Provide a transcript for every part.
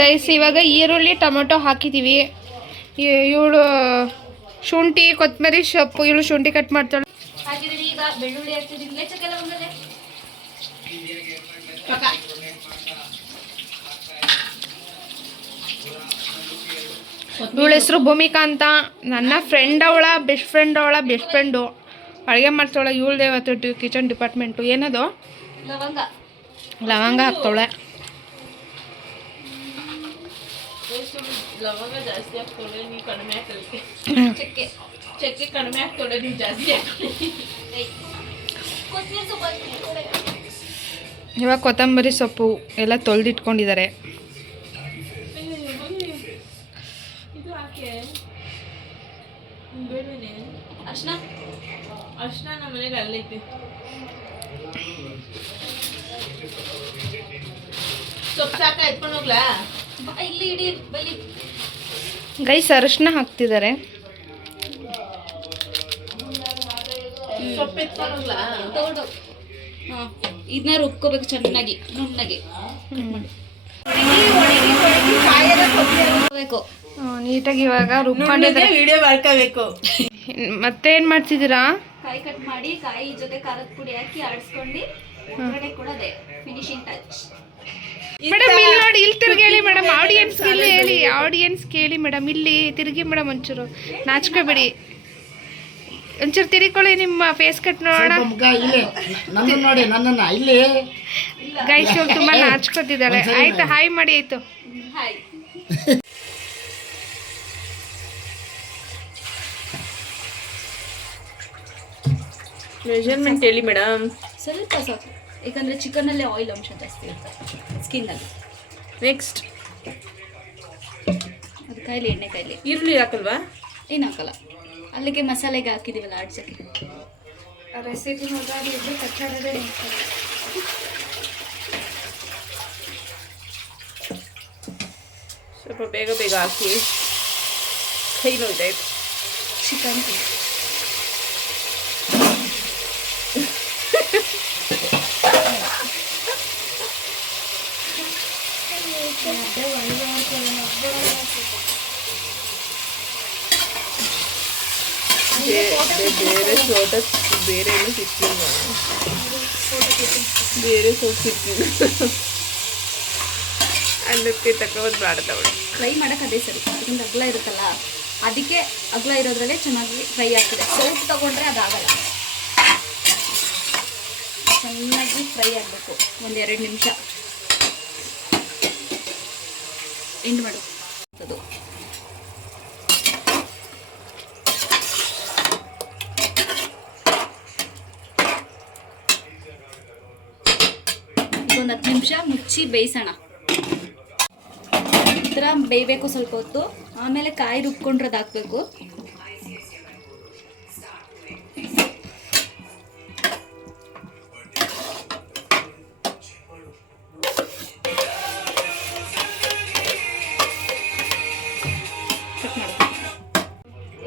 Guys ಇವಾಗ ಈರುಳ್ಳಿ tomato ಹಾಕಿದ್ದೀವಿ. ಇವಳು ಶುಂಠಿ ಕೊತ್ತಂಬರಿ ಸೊಪ್ಪು ಇವಳು ಶುಂಠಿ ಕಟ್ ಮಾಡ್ತಾಳೆ. ಹಾಕಿದ್ರೆ ಈಗ ಬೆಳ್ಳುಳ್ಳಿ ಹಾಕ್ತಿದ್ದೀನಿ. ಇವಳ ಹೆಸರು ಭೂಮಿಕಾ ಅಂತ. ನನ್ನ ಫ್ರೆಂಡ್ ಅವಳ ಬೆಸ್ಟ್ ಫ್ರೆಂಡು ಅಡುಗೆ ಮಾಡ್ತಾಳೆ. ಇವಳದೇ ಇವತ್ತು ಕಿಚನ್ ಡಿಪಾರ್ಟ್ಮೆಂಟು. ಏನದು ಲವಂಗ ಹಾಕ್ತಾಳೆ. ಲವಂಗ ಜಾಸ್ತಿ ಹಾಕ್ತಾಳೆ, ನೀವು ಕಡಿಮೆ ಹಾಕಲಿಕ್ಕೆ. ಚಕ್ಕೆ ಕಡಿಮೆ ಹಾಕ್ತಾಳೆ, ನೀವು ಜಾಸ್ತಿ ಹಾಕಿ. ಇವಾಗ ಕೊತ್ತಂಬರಿ ಸೊಪ್ಪು ಎಲ್ಲ ತೊಳೆದಿಟ್ಕೊಂಡಿದ್ದಾರೆ. ಇದು ಹಾಕಿ ಅರ್ಶಿನ ನಮ್ಮ ಮನೆಗೆ ಅಲ್ಲೈತಿ. ಸೊಪ್ಪು ಸಾಕ ಎತ್ಕೊಂಡು ಹೋಗ್ಲಾ? ಇಲ್ಲಿ ಇಡಿ ಬಲಿ. ಗೈಸ್ ಅರಿಶಿನ ಹಾಕ್ತಿದ್ದಾರೆ. ಸೊಪ್ಪು ಎತ್ಕೊಂಡು ಹೋಗ್ಲಾ? ತಗೊಂಡು ಇದನ್ನ ರುಬ್ಕೋಬೇಕು ಚೆನ್ನಾಗಿ ನುಣ್ಣಗೆ. ನೀಟಾಗಿ ಇವಾಗ ರುಬ್ಕೊಂಡಿದ್ದಾರೆ. ವಿಡಿಯೋ ಮಾಡ್ಕೋಬೇಕು. ಮತ್ತೇನ್ ಮಾಡ್ತಿದ್ದೀರಾ? ಕಾಯಿ ಕಟ್ ಮಾಡಿ ಕಾಯಿ ಜೊತೆ ಖಾರದ ಪುಡಿ ಹಾಕಿ ಆಡಿಸ್ಕೊಂಡು ಹೊರಗಡೆ ಕೊಡೋದೆ ಫಿನಿಶಿಂಗ್ ಟಚ್. ಮೇಡಮ್ ಇಲ್ಲಿ ನೋಡಿ, ಇಲ್ಲಿ ತಿರುಗಿ ಹೇಳಿ ಮೇಡಮ್. ಆಡಿಯನ್ಸ್ ಇಲ್ಲಿ ಹೇಳಿ, ಆಡಿಯನ್ಸ್ ಕೇಳಿ ಮೇಡಮ್. ಇಲ್ಲಿ ತಿರುಗಿ ಮೇಡಮ್, ಒಂಚೂರು ನಾಚ್ಕೋಬೇಡಿ. ಒಂಚೂರು ತಿರುಗಿಕೊಳ್ಳಿ, ನಿಮ್ಮ ಫೇಸ್ ಕಟ್ ನೋಡೋಣ. ಗೈಸ್ ತುಂಬಾ ನಾಚ್ಕೋತಿದ್ದಾಳೆ. ಆಯ್ತು, ಹಾಯ್ ಮಾಡಿ. ಆಯ್ತು, ಹಾಯ್. ಮೆಜರ್ಮೆಂಟ್ ಹೇಳಿ ಮೇಡಮ್. ಸ್ವಲ್ಪ ಸಾಕು, ಯಾಕಂದರೆ ಚಿಕನಲ್ಲಿ ಆಯಿಲ್ ಅಂಶ ಜಾಸ್ತಿ ಇರ್ತದೆ ಸ್ಕಿನ್ನಲ್ಲಿ. ನೆಕ್ಸ್ಟ್ ಅದು ಕಾಯಿಲೆ ಎಣ್ಣೆ ಕಾಯಿಲೆ. ಈರುಳ್ಳಿ ಹಾಕಲ್ವಾ? ಏನು ಹಾಕಲ್ಲ, ಅಲ್ಲಿಗೆ ಮಸಾಲೆಗೆ ಹಾಕಿದ್ದೀವಲ್ಲ ಆಡ್ಸೋಕ್ಕೆ. ರೆಸಿಪಿ ಸ್ವಲ್ಪ ಬೇಗ ಬೇಗ ಹಾಕಿ. ಕೈ ನೋಯ್ತಾಯಿತ್ತು. ಚಿಕನ್ ಬೇರೆ ಸೋಟ ಬೇರೆ ಏನು ಸಿಕ್ಕಿಲ್ಲ, ಬೇರೆ ಸೋಟ್ ಸಿಕ್ಕಿಲ್ಲ. ಅನ್ನಕ್ಕೆ ತಗೊಂಡು ಮಾಡ್ತಾವಳು. ಫ್ರೈ ಮಾಡೋಕೆ ಅದೇ ಸರಿ, ಯಾಕಂದ್ರೆ ಅಗಲ ಇರುತ್ತಲ್ಲ, ಅದಕ್ಕೆ ಅಗಲ ಇರೋದ್ರಲ್ಲೇ ಚೆನ್ನಾಗಿ ಫ್ರೈ ಆಗ್ತದೆ. ಸೋಪ್ ತಗೊಂಡ್ರೆ ಅದಾಗಲ್ಲ. ಚೆನ್ನಾಗಿ ಫ್ರೈ ಆಗಬೇಕು, 1-2 ನಿಮಿಷ ಎಂಡ್ ಮಾಡು. ಅದು ಒಂದು 10 ನಿಮಿಷ ಮುಚ್ಚಿ ಬೇಯಿಸೋಣ. ಈ ಥರ ಬೇಯಬೇಕು ಸ್ವಲ್ಪ ಹೊತ್ತು. ಆಮೇಲೆ ಕಾಯಿ ರುಬ್ಕೊಂಡ್ರದ್ದು ಹಾಕಬೇಕು.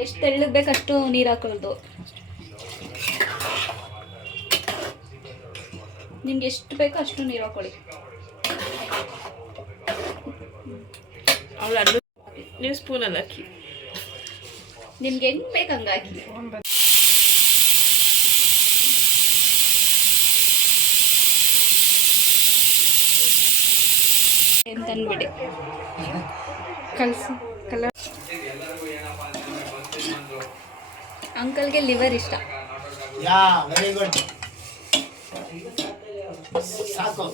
ಎಷ್ಟು ತೆಳ್ಳಗೆ ಬೇಕಷ್ಟು ನೀರು ಹಾಕೊಳ್ಳೋದು. ನಿಮ್ಗೆ ಎಷ್ಟು ಬೇಕೋ ಅಷ್ಟು ನೀರು ಹಾಕೊಳ್ಳಿ. ಅವಳು ನೀವು ಸ್ಪೂನಲ್ಲಿ ಹಾಕಿ, ನಿಮ್ಗೆ ಹೆಂಗೆ ಬೇಕು ಹಂಗೆ ಹಾಕಿ. ಅಂತನ್ಬಿಡಿ ಕಲಸಿ ಕಲರ್. ಅಂಕಲ್ಗೆ ಲಿವರ್ ಇಷ್ಟ. ಯಾ ವೆರಿ ಗುಡ್. ಸಾಕು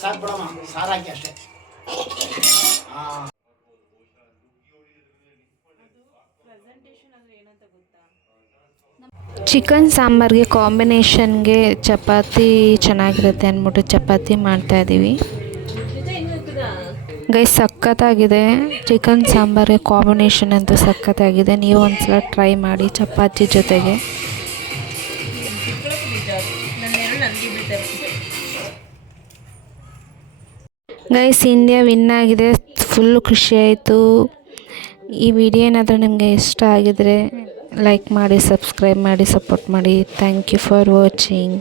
ಸಾಕು ಬಿಡಮ್ಮ, ಸಾರು ಹಾಕಿ ಅಷ್ಟೇ. ಚಿಕನ್ ಸಾಂಬಾರ್ಗೆ ಕಾಂಬಿನೇಷನ್ಗೆ ಚಪಾತಿ ಚೆನ್ನಾಗಿರುತ್ತೆ ಅಂದ್ಬಿಟ್ಟು ಚಪಾತಿ ಮಾಡ್ತಾಯಿದ್ದೀವಿ. ಗೈಸ್ ಸಖತ್ತಾಗಿದೆ. ಚಿಕನ್ ಸಾಂಬಾರ್ಗೆ ಕಾಂಬಿನೇಷನ್ ಅಂತೂ ಸಖತ್ತಾಗಿದೆ. ನೀವು ಒಂದ್ಸಲ ಟ್ರೈ ಮಾಡಿ ಚಪಾತಿ ಜೊತೆಗೆ. ಗೈಸ್ ಇಂಡಿಯಾ ವಿನ್ ಆಗಿದೆ, ಫುಲ್ಲು ಖುಷಿಯಾಯಿತು. ಈ ವಿಡಿಯೋ ಏನಾದರೂ ನಿಮಗೆ ಇಷ್ಟ ಆಗಿದರೆ ಲೈಕ್ ಮಾಡಿ, ಸಬ್ಸ್ಕ್ರೈಬ್ ಮಾಡಿ, ಸಪೋರ್ಟ್ ಮಾಡಿ. Thank you for watching.